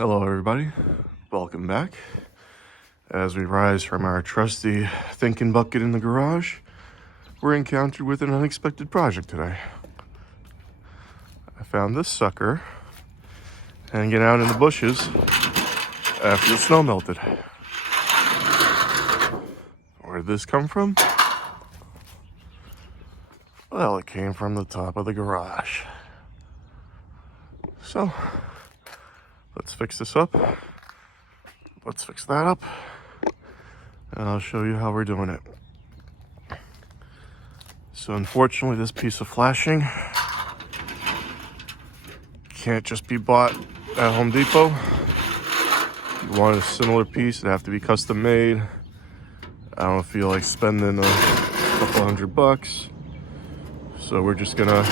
Hello everybody, welcome back. As we rise from our trusty thinking bucket in the garage, we're encountered with an unexpected project today. I found this sucker hanging out in the bushes after the snow melted. Where did this come from? Well, it came from the top of the garage. So, let's fix this up. Let's fix that up. And I'll show you how we're doing it. So unfortunately, this piece of flashing can't just be bought at Home Depot. If you want a similar piece, it'd have to be custom made. I don't feel like spending a couple $100. So we're just gonna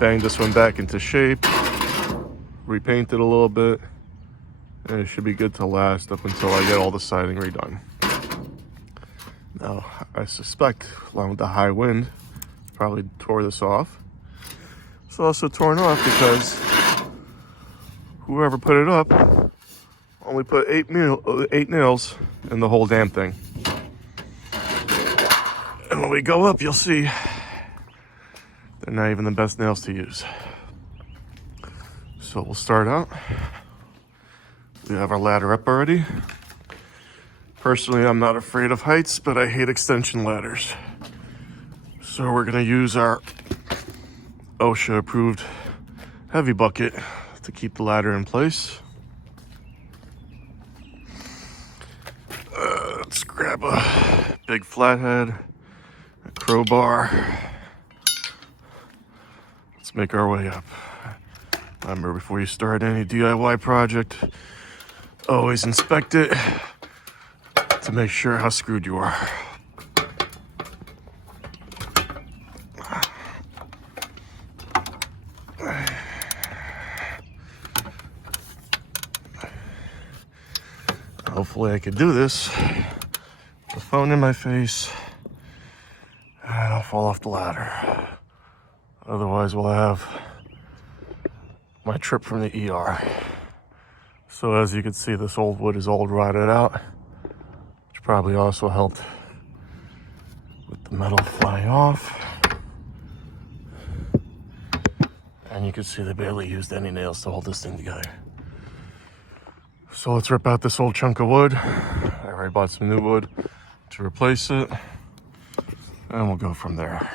bang this one back into shape, repaint it a little bit, and it should be good to last up until I get all the siding redone. Now, I suspect, along with the high wind, probably tore this off. It's also torn off because whoever put it up only put eight nails in the whole damn thing. And when we go up, you'll see they're not even the best nails to use. So we'll start out. We have our ladder up already. Personally, I'm not afraid of heights, but I hate extension ladders. So we're gonna use our OSHA approved heavy bucket to keep the ladder in place. Let's grab a big flathead, a crowbar. Let's make our way up. Remember, before you start any DIY project, always inspect it to make sure how screwed you are. Hopefully I can do this with the phone in my face and I'll fall off the ladder. Otherwise we'll have my trip from the ER. So as you can see, this old wood is all rotted out, which probably also helped with the metal flying off. And you can see they barely used any nails to hold this thing together. So let's rip out this old chunk of wood. I already bought some new wood to replace it, and we'll go from there.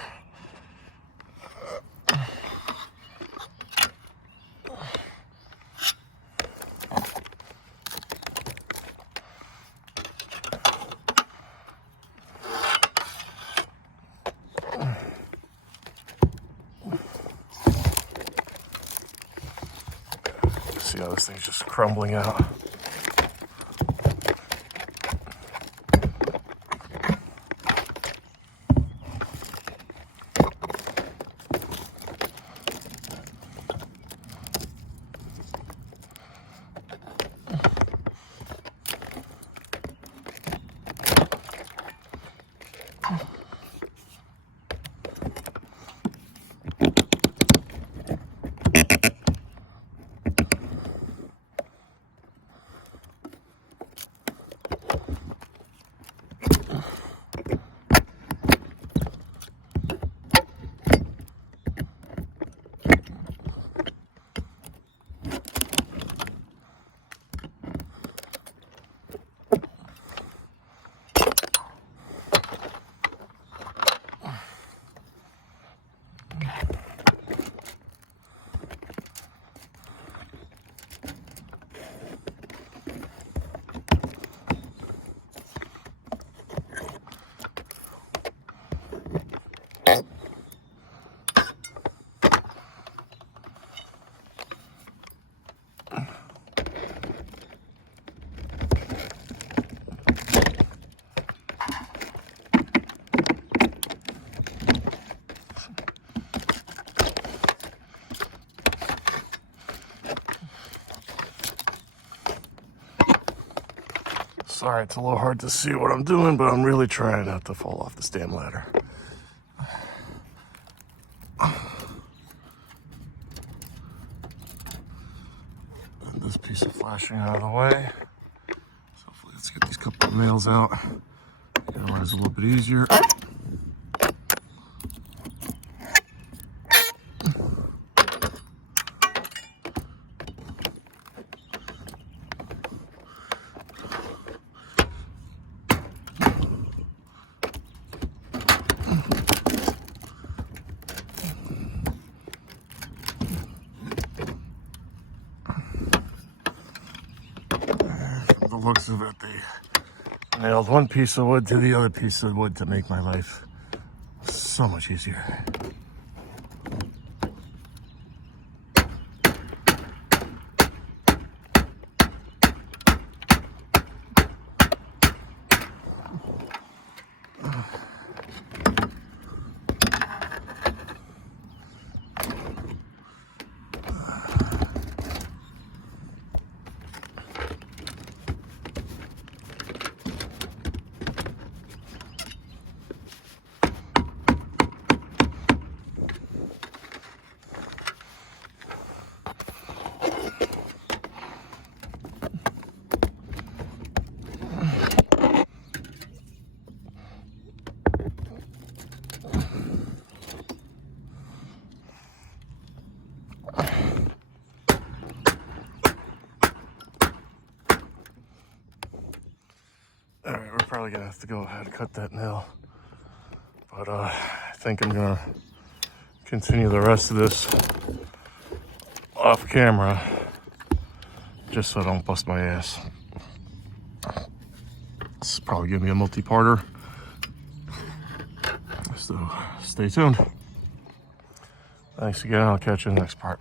See how this thing's just crumbling out. Sorry, it's a little hard to see what I'm doing, but I'm really trying not to fall off this damn ladder. And this piece of flashing out of the way. So hopefully let's get these couple of nails out. Otherwise a little bit easier. The looks of it, they nailed one piece of wood to the other piece of wood to make my life so much easier. Alright, we're probably gonna have to go ahead and cut that nail. But I think I'm gonna continue the rest of this off camera just so I don't bust my ass. This is probably gonna be a multi-parter. So stay tuned. Thanks again, I'll catch you in the next part.